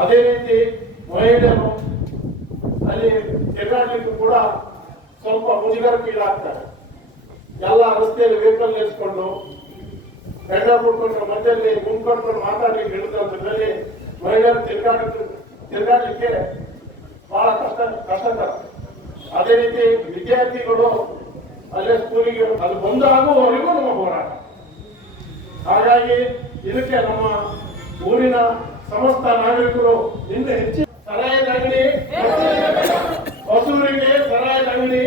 ಅದೇ ರೀತಿ ಮಹಿಳೆಯರು ಅಲ್ಲಿ ತಿರುಗಾಡ್ಲಿಕ್ಕೂ ಕೂಡ ಸ್ವಲ್ಪ ಮುಜುಗರಕ್ಕೀಡಾಗ್ತಾರೆ ಎಲ್ಲ ರಸ್ತೆಯಲ್ಲಿ ವೆಹಿಕಲ್ ನಿಲ್ಲಿಸ್ಕೊಂಡು ಹೆಂಡ ಬಿಟ್ಕೊಂಡು ಮಧ್ಯದಲ್ಲಿ ಗುಂಪಡ್ಕೊಂಡು ಮಾತಾಡ್ಲಿಕ್ಕೆ ಮೇಲೆ ಮಹಿಳೆಯರು ತಿರುಗಾಡ ತಿರುಗಾಡ್ಲಿಕ್ಕೆ ಬಹಳ ಕಷ್ಟ, ಕಷ್ಟಕರ. ಅದೇ ರೀತಿ ವಿದ್ಯಾರ್ಥಿಗಳು ಅಲ್ಲೇ ಸ್ಕೂಲಿಗೆ ಅಲ್ಲಿ ಬಂದಾಗುವವರೆಗೂ ನಮ್ಮ ಹೋರಾಟ. ಹಾಗಾಗಿ ಇದಕ್ಕೆ ನಮ್ಮ ಊರಿನ ಸಮಸ್ತ ನಾಗರಿಕರು ನಿನ್ನ ಹೆಚ್ಚಿನ ಸರಾಯದ ಅಂಗಡಿ ಹೊಸೂರಿಗೆ ಸರಾಯದ ಅಂಗಡಿ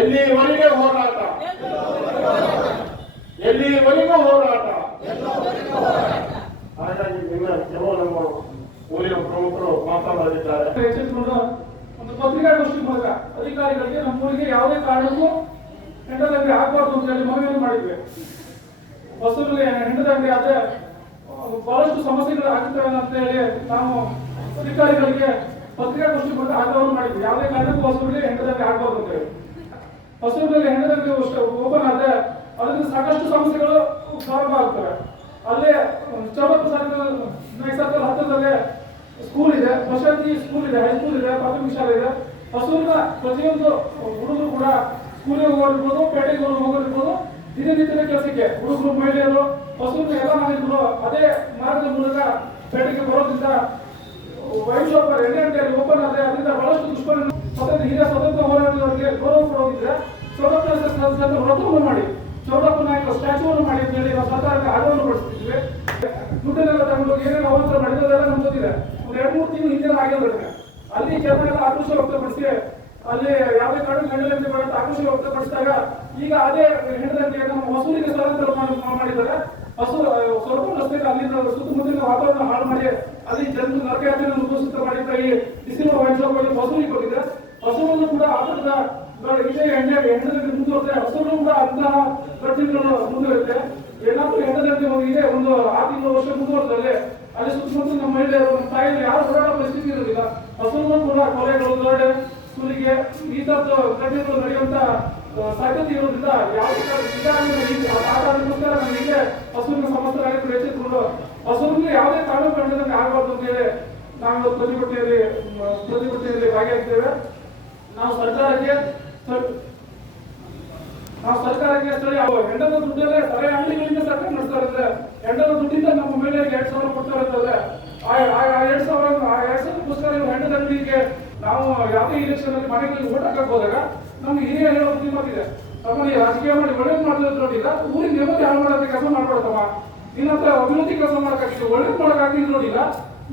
ಎಲ್ಲಿವರೆಗೆ ಹೋರಾಟ. ಎಲ್ಲಿವರೆಗೂ ಹೋರಾಟ. ಹಾಗಾಗಿ ನಿನ್ನ ಕೆಲವು ನಮ್ಮ ಊರಿನ ಪ್ರಮುಖರು ಮಾತನಾಡಿದ್ದಾರೆ. ಒಂದು ಪತ್ರಿಕಾಗೋಷ್ಠಿ ಮೂಲಕ ಅಧಿಕಾರಿಗಳಿಗೆ ನಮ್ಮೂರಿಗೆ ಯಾವುದೇ ಕಾರಣಕ್ಕೂ ಹೆಂಡದಂಗೆ ಆಗಬಾರ್ದು ಅಂತ ಹೇಳಿ ಮನವಿಯನ್ನು ಮಾಡಿದ್ವಿ. ಬಸ್ಸಲ್ಲಿ ಹೆಂಡದಂಗೆ ಆದ್ರೆ ಬಹಳಷ್ಟು ಸಮಸ್ಯೆಗಳು ಆಗ್ತವೆ ಅಂತ ಹೇಳಿ ನಾವು ಅಧಿಕಾರಿಗಳಿಗೆ ಪತ್ರಿಕಾಗೋಷ್ಠಿ ಮೂಲಕ ಆಗ್ರಹವನ್ನು ಮಾಡಿದ್ವಿ. ಯಾವುದೇ ಕಾರಣಕ್ಕೂ ಬಸ್ಸುಗಳಿಗೆ ಹೆಂಡದಂಗೆ ಆಗ್ಬಾರ್ದು ಅಂತ ಹೇಳಿ. ಹೆಂಡದಂಗೆ ಓಪನ್ ಆದ್ರೆ ಅದರಿಂದ ಸಾಕಷ್ಟು ಸಮಸ್ಯೆಗಳು ಪ್ರಾರಂಭ ಆಗ್ತವೆ. ಅಲ್ಲೇ ಚೌಡಪ್ಪ ಸರ್ಕಲ್ ಹತ್ತಿರದಲ್ಲೇ ಸ್ಕೂಲ್ ಇದೆ ಬಸಂತಿ ಸ್ಕೂಲ್ ಇದೆ ಹೈಸ್ಕೂಲ್ ಇದೆ, ಪ್ರಾಥಮಿಕ ಶಾಲೆ ಇದೆ. ಹಸುವಿನ ಪ್ರತಿಯೊಂದು ಹುಡುಗರು ಕೂಡ ಸ್ಕೂಲಿಗೆ ಹೋಗಿರ್ಬೋದು ಪೇಟೆಗೆ ಹೋಗಿರ್ಬೋದು ದಿನನಿತ್ಯದ ಕೆಲಸಕ್ಕೆ ಹುಡುಗರು ಮಹಿಳೆಯರು ಹಸುವಿನ ಎಲ್ಲ ಮಾಡಿದ್ರು ಅದೇ ಮಾರ್ಗದ ಮೂಲಕ ಪೇಟೆಗೆ ಬರೋದ್ರಿಂದ ವೈನ್ ಶಾಪ್ ಎಣ್ಣೆ ಓಪನ್ ಆದರೆ ಅದರಿಂದ ಬಹಳಷ್ಟು ದುಷ್ಪರಿಣಾಮ ಸ್ವತಂತ್ರ ಹಿರಿಯ ಸ್ವತಂತ್ರ ಹೋರಾಟಗಾರರಿಗೆ ಗೌರವ ಕೊಡೋದಿದ್ರೆ ಚೌಡಪ್ಪ ಸದಸ್ಯರನ್ನು ವ್ರತವನ್ನು ಮಾಡಿ, ಚೌಡಪ್ಪ ನಾಯಕ ಸ್ಟ್ಯಾಚುವನ್ನು ಮಾಡಿ ಅಂತ ಹೇಳಿ ನಾವು ಸರ್ಕಾರಕ್ಕೆ ಆಗ್ರಹವನ್ನು ಪಡಿಸ್ತಿದ್ವಿ ದುಡ್ಡನ್ನೆಲ್ಲ ತಗೊಂಡು ಏನೇನು ಅವಾಂತರ ನಡೆದದೆಲ್ಲ ನಮ್ಗೆ ಗೊತ್ತಿದೆ ಒಂದು ಎರಡು ಮೂರು ತಿಂಗಳು ಹಿಂದೆ ಆಗಿರೋದ್ರೆ ಅಲ್ಲಿ ಜನರೆಲ್ಲ ಆಕ್ರೋಶ ವ್ಯಕ್ತಪಡಿಸಿ ಅಲ್ಲಿ ಯಾವುದೇ ಕಾರಣ ಹೆಣ್ಣಲಂತೆ ಮಾಡಿ ಆಕ್ರೋಶ ವ್ಯಕ್ತಪಡಿಸಿದಾಗ ಈಗ ಅದೇ ಹೆಣ್ಣದಂತೆ ನಮ್ಮ ವಸೂಲಿಗೆ ಸ್ಥಳಾಂತರ ಮಾಡಿ- ಮಾಡಿದ್ದಾರೆ. ಹಸು ಸ್ವಲ್ಪ ರಸ್ತೆ ಅಲ್ಲಿಂದ ಸುತ್ತಮುತ್ತಲಿನ ವಾತಾವರಣ ಹಾಳು ಮಾಡಿ ಅಲ್ಲಿ ಜನರು ನರಕಯಾತ್ರೆಯನ್ನು ಉದ್ದೇಶಿತ ಮಾಡಿದ್ದ ಈ ಬಿಸಿಲು ವಹಿಸೋಕೆ ವಸೂಲಿ ಕೊಟ್ಟಿದೆ ಹಸುವನ್ನು ಕೂಡ ಆತಂಕ ವಿಜಯ ಎಣ್ಣೆ ಹೆಣ್ಣದಲ್ಲಿ ಮುಂದುವರೆದ್ರೆ ಹಸುವನ್ನು ಕೂಡ ಅಂತಹ ಪ್ರತಿಗಳನ್ನು ಮುಂದುವರಿತೆ ಏನಾದ್ರೂ ಹೆಣ್ಣದಂತೆ ಇದೆ. ಒಂದು ಆರು ತಿಂಗಳು ವರ್ಷ ಮುಂದುವರೆದಲ್ಲಿ ಅಲ್ಲಿ. ಸುತ್ತಮುತ್ತ ನಮ್ಮ ಮಹಿಳೆಯರು ನಮ್ಮ ತಾಯಿಯಲ್ಲಿ ಯಾರು ಸರಳ ಪರಿಸ್ಥಿತಿ ಇರೋದಿಲ್ಲ ಹಸುವನ್ನು ಕೂಡ ಕೊಲೆಗಳು ದೊಡ್ಡ ಸುಲಿಗೆ ಈ ತರದ ಘಟನೆಗಳು ನಡೆಯುವಂತ ಸಾಧ್ಯತೆ ಇರೋದ್ರಿಂದ ಯಾವುದೇ ಕಾರಣಕ್ಕೋಸ್ಕರ ನಾನು ಹೀಗೆ ಹಸುವಿನ ಸಮಸ್ಯೆ ನಾಯಕರು ಎಚ್ಚೆತ್ತುಕೊಂಡು ಹಸುವಿಗೆ ಯಾವುದೇ ಕಾರಣ ಕಂಡದಂತೆ ಆಗಬಾರ್ದು ಅಂತ ಹೇಳಿ ನಾವು ಪ್ರತಿಭಟನೆಯಲ್ಲಿ ಪ್ರತಿಭಟನೆಯಲ್ಲಿ ಭಾಗಿಯಾಗ್ತೇವೆ. ನಾವು ಸರ್ಕಾರಕ್ಕೆ ನಾವು ಸರ್ಕಾರಕ್ಕೆ ಸ್ಥಳೀಯ ಹೆಂಡದ ದುಡ್ಡಲ್ಲೇ ಸರಿಯಾದ ಅಂಗಡಿಗಳಿಂದ ಸರ್ಕಾರ ನಡೆಸ್ತಾ ಇರುತ್ತೆ ಹೆಂಡದ ದುಡ್ಡಿಂದ ನಮ್ಮ ಮಹಿಳೆಯರಿಗೆ ಎರಡ್ ಸಾವಿರ ಕೊಡ್ತಾ ಇರ್ತದೆ ಆ ಎರಡು ಸಾವಿರ ಎರಡ್ ಸಾವಿರಕ್ಕೋಸ್ಕರ ಹೆಂಡದ ಅಂಗಡಿಗೆ ನಾವು ಯಾವುದೇ ಇಲೆಕ್ಷನ್ ಅಲ್ಲಿ ಮನೆಗಳಲ್ಲಿ ಓಟ್ ಹಾಕಕ್ ಹೋದಾಗ ನಮ್ಗೆ ಹಿರಿಯ ಹೇಳೋ ಬುದ್ಧಿ ಮಾತಿದೆ ತಮ್ಮಲ್ಲಿ ರಾಜಕೀಯ ಮಾಡಿ ಒಳ್ಳೇದು ಮಾಡಿದ್ರೆ ನೋಡಿಲ್ಲ. ಊರಿನ ನೆಮ್ಮದಿ ಹಾಳು ಮಾಡೋದಕ್ಕೆ ಕೆಲಸ ಮಾಡ್ಕೊಡ್ತಮ್ಮ ನಿನ್ನ ಹತ್ರ ಅಭಿವೃದ್ಧಿ ಕೆಲಸ ಮಾಡೋಕ್ಕಾಗಿದ್ದು ಒಳ್ಳೇದು ಮಾಡಕ್ಕಾಗಿದ್ದು ನೋಡಿಲ್ಲ.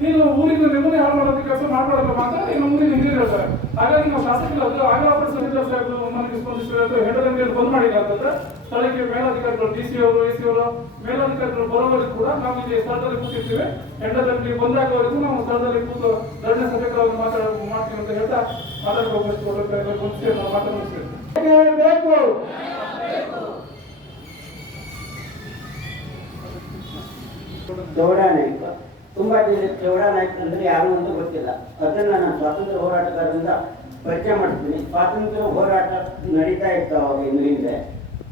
ನೀನು ಊರಿನ ನೆಮ್ಮದಿ ಹಾಳು ಮಾಡೋದಕ್ಕೆ ಕೆಲಸ ಮಾಡ್ಕೊಡಲ್ಲ ಮಾತ್ರ ನೀನು ಊರಿನ ಹಿರಿಯರು ಸರ್ ಹಾಗಾಗಿ ನಾವು ಶಾಸಕರು ಅದು ಆಗಲಾಪುರ ಸಮಿತಿ ಮನೆಗೆ ಮನವಿ ಸ್ಪಂದಿಸಿದ್ರೆ ಹೆಣ್ಣದಂಗೆಯಲ್ಲಿ ಬಂದ್ ಮಾಡಿಲ್ಲ ಅಂತಂದ್ರೆ ಸ್ಥಳಕ್ಕೆ ಮೇಲಾಧಿಕಾರಿಗಳು ಡಿ ಸಿ ಅವರು ಎ ಸಿ ಅವರು ಮೇಲಾಧಿಕಾರಿಗಳು ಬರೋವರೆಗೂ ಕೂಡ ನಾವು ಇಲ್ಲಿ ಸ್ಥಳದಲ್ಲಿ ಕೂತಿರ್ತೀವಿ. ಹೆಣ್ಣದಂಗೆ ಬಂದಾಗವರೆಗೂ ನಾವು ಸ್ಥಳದಲ್ಲಿ ಕೂತು ಧರಣಿ ಸಭೆಗಳನ್ನು ಮಾತಾಡ ಮಾಡ್ತೀವಿ ಅಂತ ಹೇಳ್ತಾ ಮಾತಾಡಬೇಕು ಹೊಂದಿಸಿ ನಾವು ಮಾತಾಡಿಸ್ತೀವಿ ತುಂಬಾ ಚೌಡ ನಾಯಕ ಅಂದ್ರೆ ಯಾರು ಅಂತ ಗೊತ್ತಿಲ್ಲ. ಅದನ್ನ ನಾನು ಸ್ವಾತಂತ್ರ್ಯ ಹೋರಾಟಗಾರರಿಂದ ಪರಿಚಯ ಮಾಡ್ತೀನಿ. ಸ್ವಾತಂತ್ರ್ಯ ಹೋರಾಟ ನಡೀತಾ ಇತ್ತು ಇನ್ನು ಹಿಂದೆ.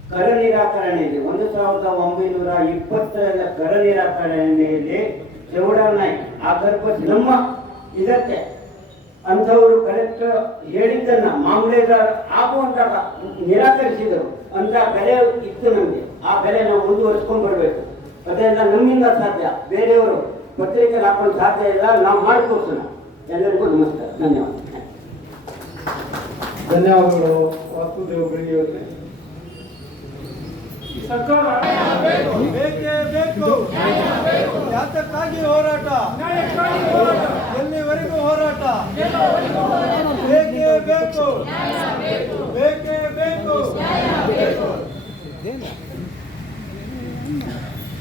ಕರ ನಿರಾಕರಣೆಯಲ್ಲಿ ಒಂದು ಸಾವಿರದ ಒಂಬೈನೂರ ಇಪ್ಪತ್ತರ ಕರ ನಿರಾಕರಣೆಯಲ್ಲಿ ಚೌಡ ನಾಯ್ಕ, ಆ ಗರ್ಭ ನಮ್ಮ ಇದಕ್ಕೆ ಅಂಥವರು ಕರೆಕ್ಟ್ ಹೇಳಿದ್ದನ್ನ ಮಾಮೂಲಿದಾರ ಆಗುವಂತಾಗ ನಿರಾಕರಿಸಿದರು. ಅಂತ ಬೆಲೆ ಇತ್ತು ನಮಗೆ. ಆ ಬೆಲೆ ನಾವು ಮುಂದುವರಿಸ್ಕೊಂಡ್ ಬರಬೇಕು ಅದೆಲ್ಲ ನಮ್ಮಿಂದ ಸಾಧ್ಯ. ಬೇರೆಯವರು ಪತ್ರಿಕೆ ಹಾಕೊಂಡು ಸಾಧ್ಯ ಇಲ್ಲ ನಾವು ಮಾಡಿಕೊಡ್ಸೋಣ ಎಲ್ಲರಿಗೂ ನಮಸ್ಕಾರ. ಧನ್ಯವಾದ. ಧನ್ಯವಾದಗಳು. ವಾಸುದೇವ ಬೆಳಿಗ್ಗೆ ಈ ಸರ್ಕಾರ ಬೇಕೇ ಬೇಕು. ಯಾತಕ್ಕಾಗಿ ಹೋರಾಟ? ಎಲ್ಲಿವರೆಗೂ ಹೋರಾಟ? ಬೇಕೇ ಬೇಕು. ಬೇಕೇ ಬೇಕು.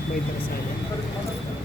ಭರವಸೆ ನೀಡಿ